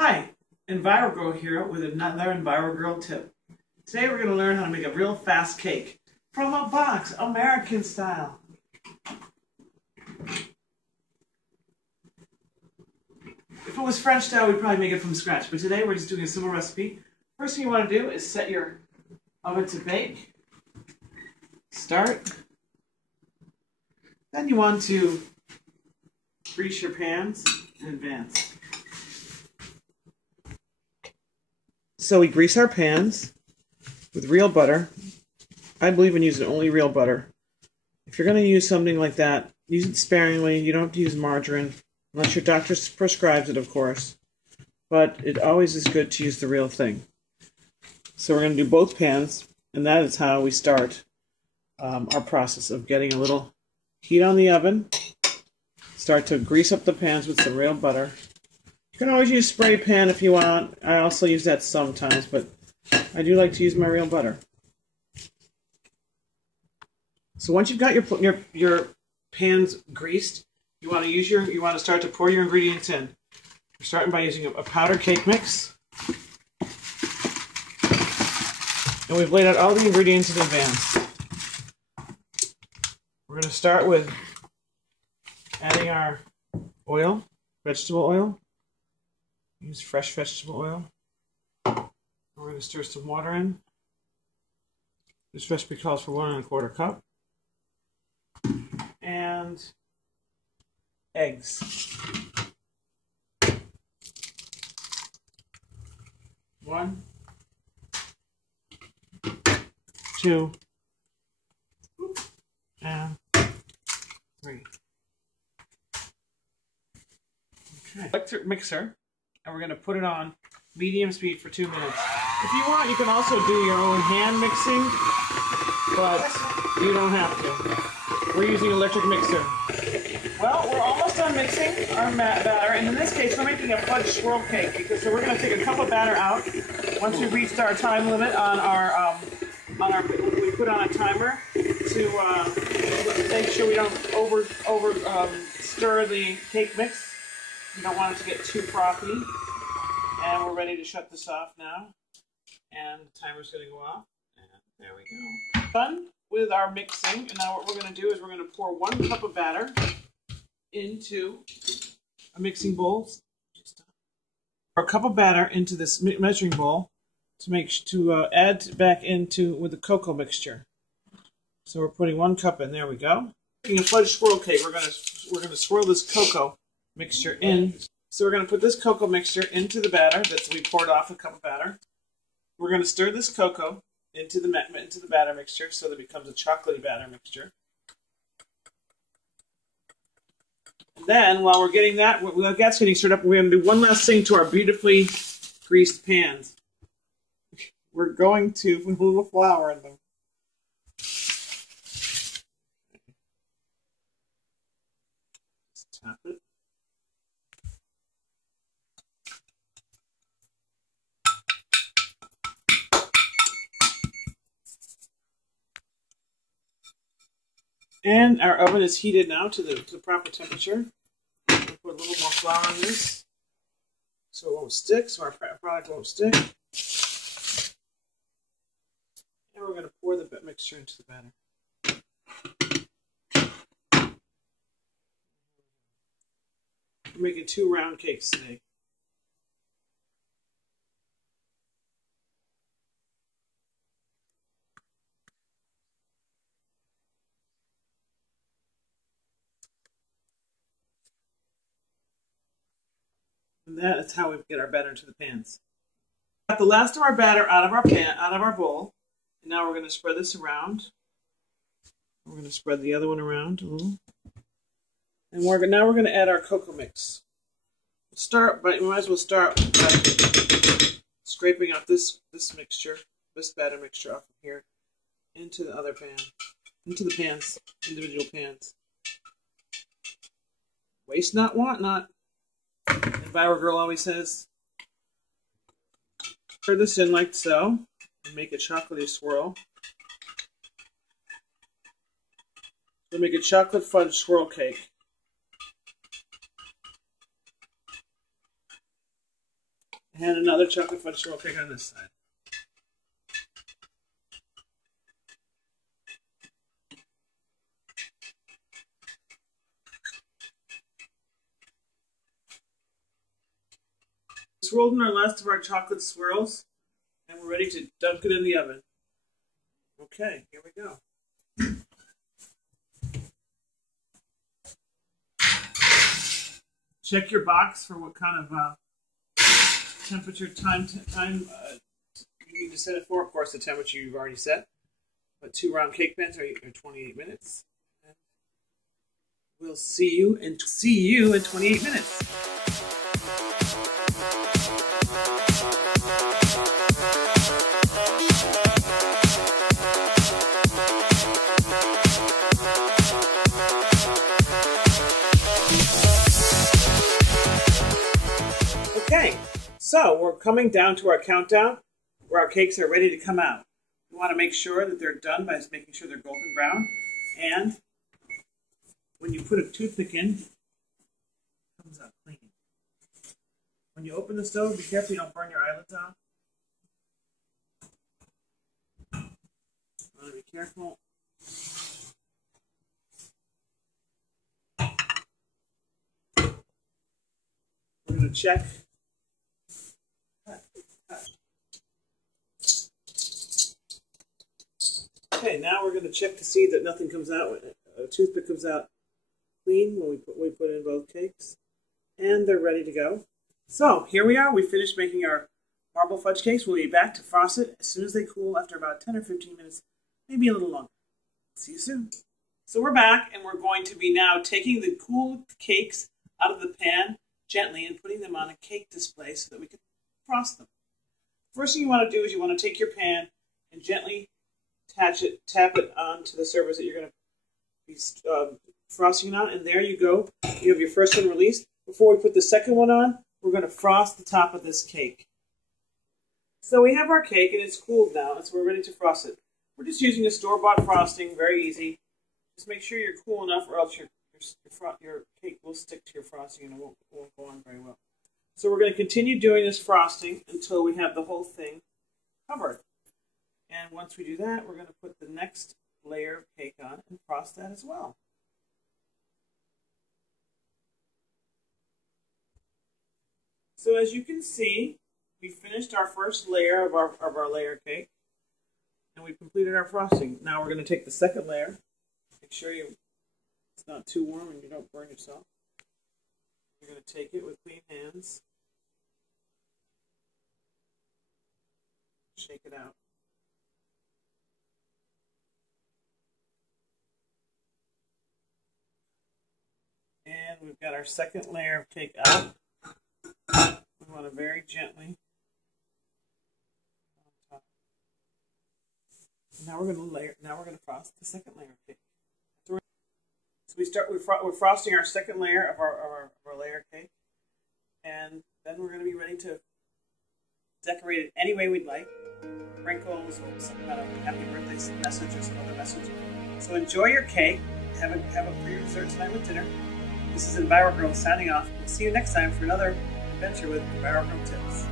Hi, Envirogurl here with another Envirogurl tip. Today we're going to learn how to make a real fast cake from a box, American style. If it was French style, we'd probably make it from scratch, but today we're just doing a simple recipe. First thing you want to do is set your oven to bake. Start. Then you want to grease your pans in advance. So we grease our pans with real butter. I believe in using only real butter. If you're going to use something like that, use it sparingly. You don't have to use margarine, unless your doctor prescribes it, of course. But it always is good to use the real thing. So we're going to do both pans, and that is how we start our process of getting a little heat on the oven. Start to grease up the pans with some real butter. You can always use spray pan if you want. I also use that sometimes, but I do like to use my real butter. So once you've got your pans greased, you want to start to pour your ingredients in. We're starting by using a powdered cake mix. And we've laid out all the ingredients in advance. We're going to start with adding our oil, vegetable oil. Use fresh vegetable oil. We're going to stir some water in. This recipe calls for 1 1/4 cup. And eggs. 1, 2, and 3. Okay. Electric mixer. And we're going to put it on medium speed for 2 minutes. If you want, you can also do your own hand mixing, but you don't have to. We're using electric mixer. Well, we're almost done mixing our batter, and in this case, we're making a fudge swirl cake, because so we're going to take a cup of batter out. Once we've reached our time limit on our we put on a timer to make sure we don't stir the cake mix. You don't want it to get too frothy. And we're ready to shut this off now. And the timer's going to go off. And there we go. Done with our mixing. And now what we're going to do is we're going to pour 1 cup of batter into a mixing bowl. Pour a cup of batter into this measuring bowl to add back into with the cocoa mixture. So we're putting 1 cup in. There we go. Making a fudge swirl cake. We're going to swirl this cocoa mixture in. So we're going to put this cocoa mixture into the batter that we poured off a cup of batter. We're going to stir this cocoa into the batter mixture so that it becomes a chocolatey batter mixture. And then while we're getting while that's getting stirred up, we're going to do one last thing to our beautifully greased pans. We're going to put a little flour in them. Just tap it. And our oven is heated now to the proper temperature. We'll put a little more flour on this so it won't stick, so our product won't stick. And we're going to pour the mixture into the batter. We're making 2 round cakes today. And that is how we get our batter into the pans. Got the last of our batter out of our bowl. And now we're going to spread this around. We're going to spread the other one around a little. And now we're going to add our cocoa mix. We might as well start by scraping out this mixture, this batter mixture off of here into the other pan, into the pans, individual pans. Waste not, want not. Envirogurl always says. Stir this in like so, and make a chocolatey swirl. We'll make a chocolate fudge swirl cake. And another chocolate fudge swirl cake on this side. Swirled in our last of our chocolate swirls, and we're ready to dunk it in the oven. Okay, here we go. Check your box for what kind of temperature time you need to set it for. Of course, the temperature you've already set. But 2 round cake pans are 28 minutes. And we'll see you in 28 minutes. Okay, so we're coming down to our countdown where our cakes are ready to come out. We want to make sure that they're done by making sure they're golden brown. And when you put a toothpick in, it comes out clean. When you open the stove, be careful you don't burn your eyelids out. You want to be careful. We're going to check. Okay, now we're going to check to see that nothing comes out. A toothpick comes out clean when we put in both cakes. And they're ready to go. So, here we are. We finished making our marble fudge cakes. We'll be back to frost it as soon as they cool after about 10 or 15 minutes, maybe a little longer. See you soon. So we're back, and we're going to be now taking the cool cakes out of the pan gently and putting them on a cake display so that we can frost them. First thing you want to do is you want to take your pan and gently tap it onto the surface that you're going to be frosting on, and there you go. You have your first one released. Before we put the second one on, we're going to frost the top of this cake. So we have our cake, and it's cooled now, and so we're ready to frost it. We're just using a store-bought frosting, very easy. Just make sure you're cool enough, or else your cake will stick to your frosting and it won't go on very well. So we're going to continue doing this frosting until we have the whole thing covered. And once we do that, we're going to put the next layer of cake on and frost that as well. So as you can see, we finished our first layer of our layer cake, and we completed our frosting. Now we're going to take the second layer. Make sure it's not too warm and you don't burn yourself. You're going to take it with clean hands, shake it out. And we've got our second layer of cake out. We want to very gently. Now we're going to frost the second layer of cake. So we're frosting our second layer of our layer cake, and then we're going to be ready to decorate it any way we'd like. Sprinkles or some kind of happy birthday message or some other message. So enjoy your cake. Have it for your dessert tonight with dinner. This is Envirogurl signing off. We'll see you next time for another adventure with Envirogurltips.